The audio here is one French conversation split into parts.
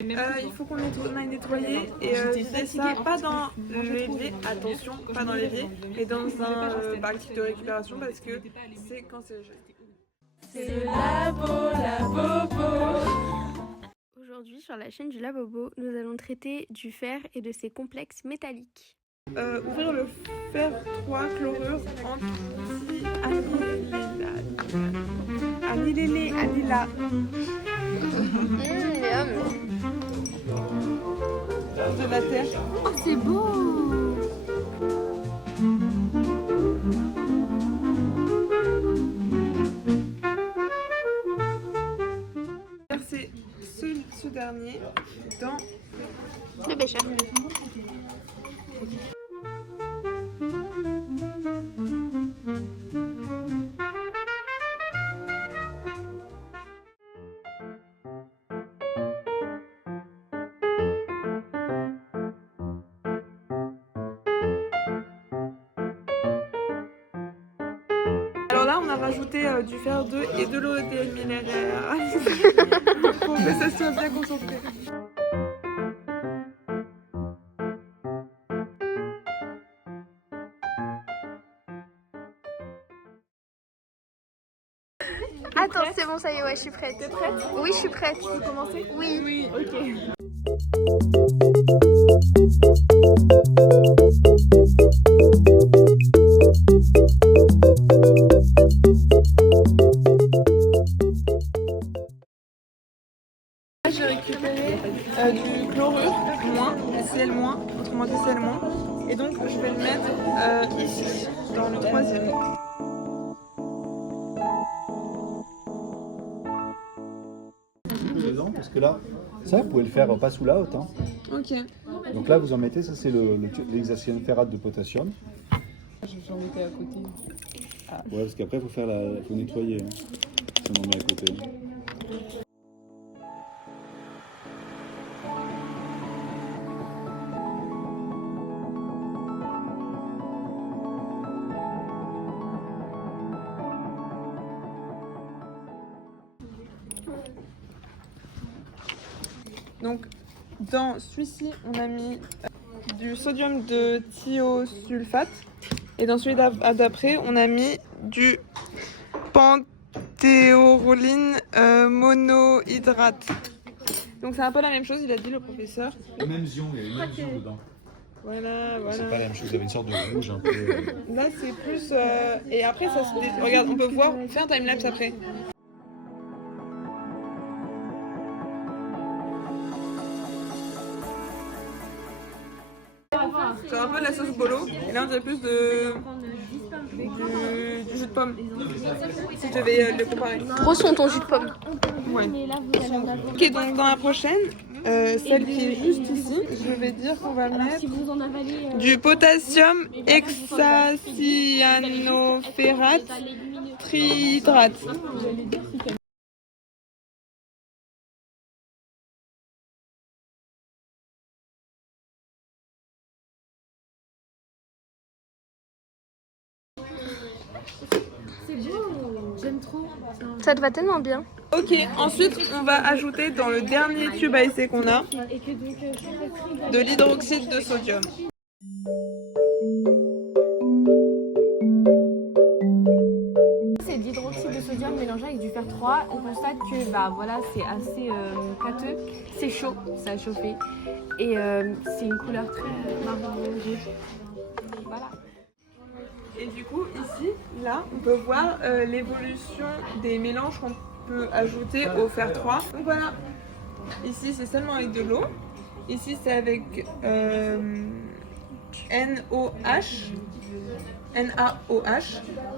Il faut qu'on aille nettoyer et vider ça, pas dans l'évier, attention, pas dans l'évier, mais dans un bac de récupération parce que c'est cancérigène. C'est le labo bobo. Aujourd'hui, sur la chaîne du Labobo, nous allons traiter du fer et de ses complexes métalliques. Ouvrir le fer 3 chlorure anila. De la terre. Oh, c'est beau! Verser ce dernier dans le bécher. Alors là, on a rajouté du fer 2 et de l'eau déminéraire pour que ça soit bien concentré. Attends, c'est bon, ça y est, ouais, je suis prête. T'es prête? Oui, je suis prête. Tu peux commencer? Oui. Oui, ok. J'ai récupéré du chlorure moins, Cl moins, autrement dit Cl moins, et donc je vais le mettre ici, dans le troisième. Dedans, parce que là, ça vous pouvez le faire pas sous la haute. Hein. Ok. Donc là vous en mettez, ça c'est l'hexacénferrate de potassium. J'en mettais à côté. Ouais, parce qu'après faut faut nettoyer. Hein, si on en met à côté. Donc dans celui-ci on a mis du sodium de thiosulfate et dans celui d'après on a mis du panthéoline monohydrate. Donc c'est un peu la même chose, il a dit le professeur. Les mêmes ions, il y a les mêmes ions dedans. Voilà. C'est pas la même chose, il y avait une sorte de rouge un peu. Là c'est plus... Et après ça se... Regarde, on peut voir, on fait un timelapse après. C'est un peu de la sauce bolo, et là on dirait plus du jus de pomme, si je devais le comparer. Trop son ton jus de pomme. Ouais. Ok, donc dans la prochaine, celle qui est juste ici, je vais dire qu'on va mettre du potassium hexacyanophrate trihydrate. C'est beau, j'aime trop. Ça te va tellement bien. Ok, ensuite on va ajouter dans le dernier tube à essai qu'on a de l'hydroxyde de sodium. C'est de l'hydroxyde de sodium mélangé avec du fer 3. On constate que bah, voilà, c'est assez pâteux, c'est chaud, ça a chauffé et c'est une couleur très marron rouge. Voilà. Et du coup, ici, là, on peut voir l'évolution des mélanges qu'on peut ajouter au fer 3. Donc voilà, ici c'est seulement avec de l'eau. Ici c'est avec NaOH.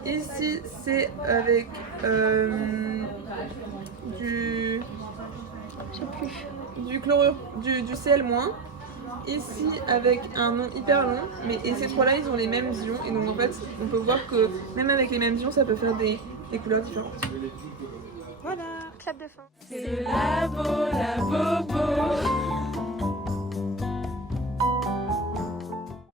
Ici c'est avec du chlorure, du Cl-. Ici avec un nom hyper long, et ces trois là ils ont les mêmes ions, et donc en fait on peut voir que même avec les mêmes ions ça peut faire des couleurs différentes. Voilà. Clap de fin. C'est le labo bobo.